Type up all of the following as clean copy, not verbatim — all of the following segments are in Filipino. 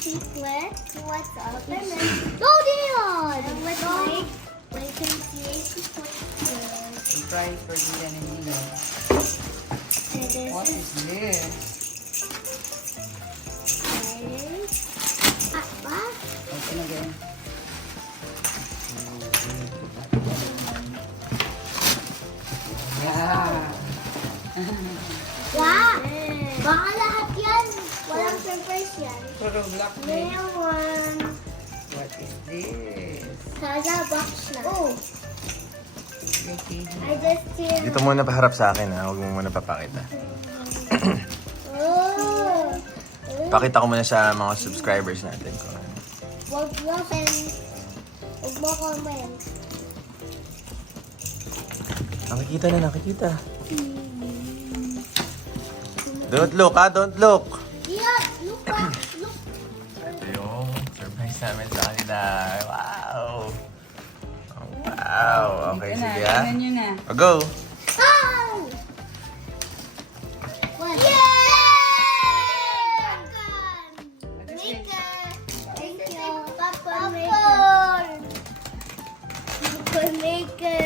secret. What's up? No, Dion! And with my conspiracy secret. Surprise for Dylan and Dylan. And this What is this? what? Open again. Yeah. Wow! Baka lahat yan. Walang surprise yan. Puro black na. Mayroon. What is this? Sada box na. Oh, Okay. I just hear. Dito muna paharap sa akin ha. Huwag mo muna papakita. Oh. Pakita ko muna sa mga subscribers natin kung ano. Wag mo comment. Nakikita na, nakikita. Don't look ha, don't look. Yeah, look up, look. Ito yung surprise namin sa kanila. Wow! Oh, wow! Okay, Ito na, sige ha. tingnan nyo na. O, go! Oh! What? Yay! Maker! Thank you. Popcorn maker. Popcorn maker.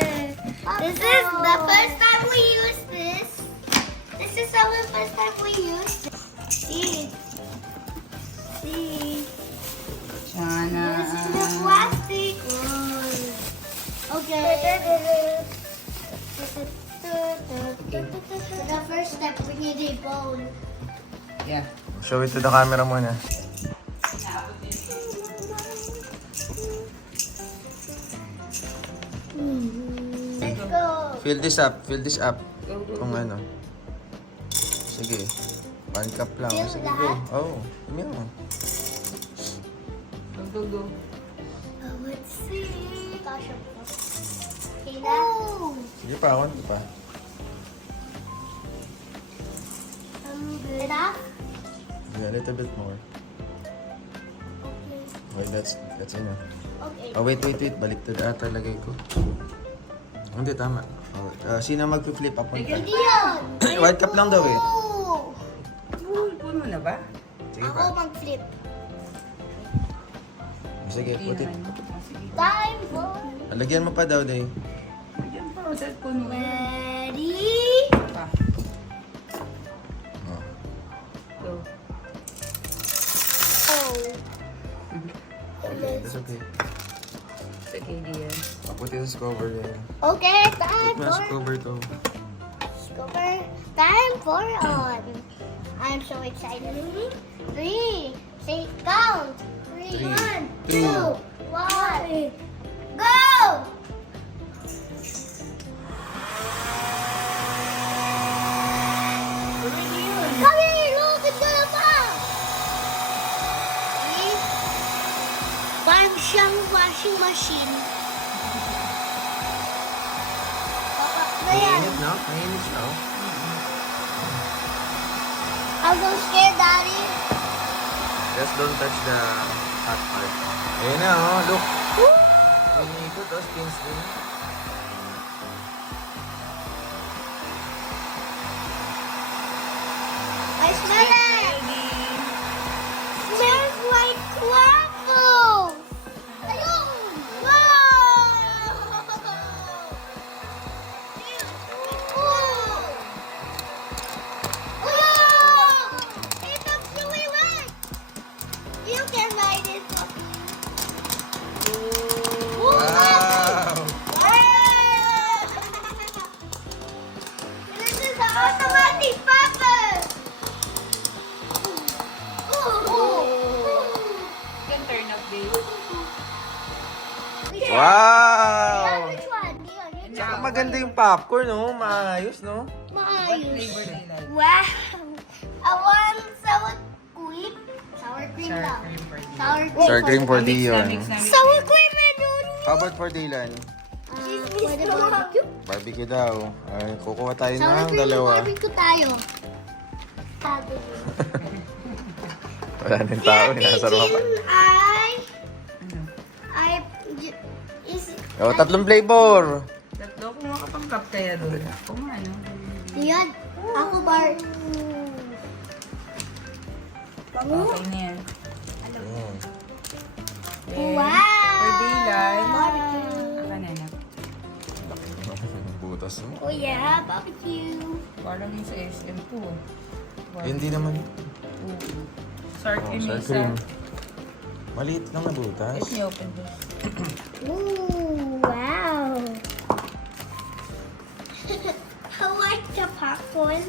This is the first time we use this. This is our first time we use this. See? See? Shana. This is the plastic. Okay. The first step, we need a bowl. Yeah. Show it to the camera muna. Let's go. Fill this up, fill this up. Kung ano. Sige. 1 cup lang. Fill Sige, go. lahat? Oh, dami mo. Go, go, go. Let's see. Kasha po. Okay na? Sige pa, konti pa. Good enough? Yeah, a little bit more. Okay. Okay, that's enough. Okay. Oh, wait. Balik to the lagay ko. Hindi, tama. Oh, sino mag-flip up? Hindi yun. 1 cup lang daw eh. Oh. Puno na ba? Sige Ako pa. mag-flip. Sige, put it. Sige. Time for... Lagyan mo pa daw, Day. Yan pa, set puno. Ready? Pa. Oh. Go. Oh. Okay, that's okay. It's okay, dear. I'll put it as cover yan. Okay, time Put mo as for... cover to. Cover. Time for on. I'm so excited. 3. Say count. 3, 1, 2, 2, 1. Go! Come here, look, it's gonna pop! See? Parang siyang washing machine. Papa, na yan. Mainit, no? Mainit siya, oh. I'm so scared, Daddy. Just don't touch the hot part. Ayun na, oh. Look. Woo! Pinito, to. Spins din. I smell it! Smells like waffles! Ayun! Wow! Wow! It's actually wet! You can ride it. Wow! This is an automatic popper! You can turn up, babe. Wow! Which one? Yun. Tsaka maganda yung popcorn, no? Maayos, no? What Maayos. flavor do you like? Wow! I want sour cream. Sour cream Sour lang. cream for Dylan. Sour cream. Sour cream for Mix na, Dion. mix na, mix na. Sour cream meron. How about for Dylan? Pwede barbecue? Barbecue daw. Ay, kukuha tayo Sour ng cream dalawa. barbecue tayo. Wala nang tao, nasa ropa. Is Oh, 3 flavor. Tatlo, kumuha ka pang cup kaya doon. Kung ano. yan. Ako bar. Okay na yan. Then, Wow! for daylight, Barbecue. kanana. Laki ng butas mo. Oh yeah, barbecue. Parang yung sa SM po. Hindi naman. Sour Oh, cream sour isa. cream. Maliit lang na butas. Let me open this. Ooh, wow. I like the popcorn.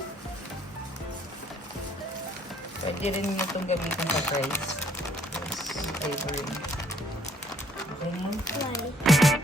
Pwede rin mo itong gamitin sa fries. Yes. Flavoring. Okay na yan. Why?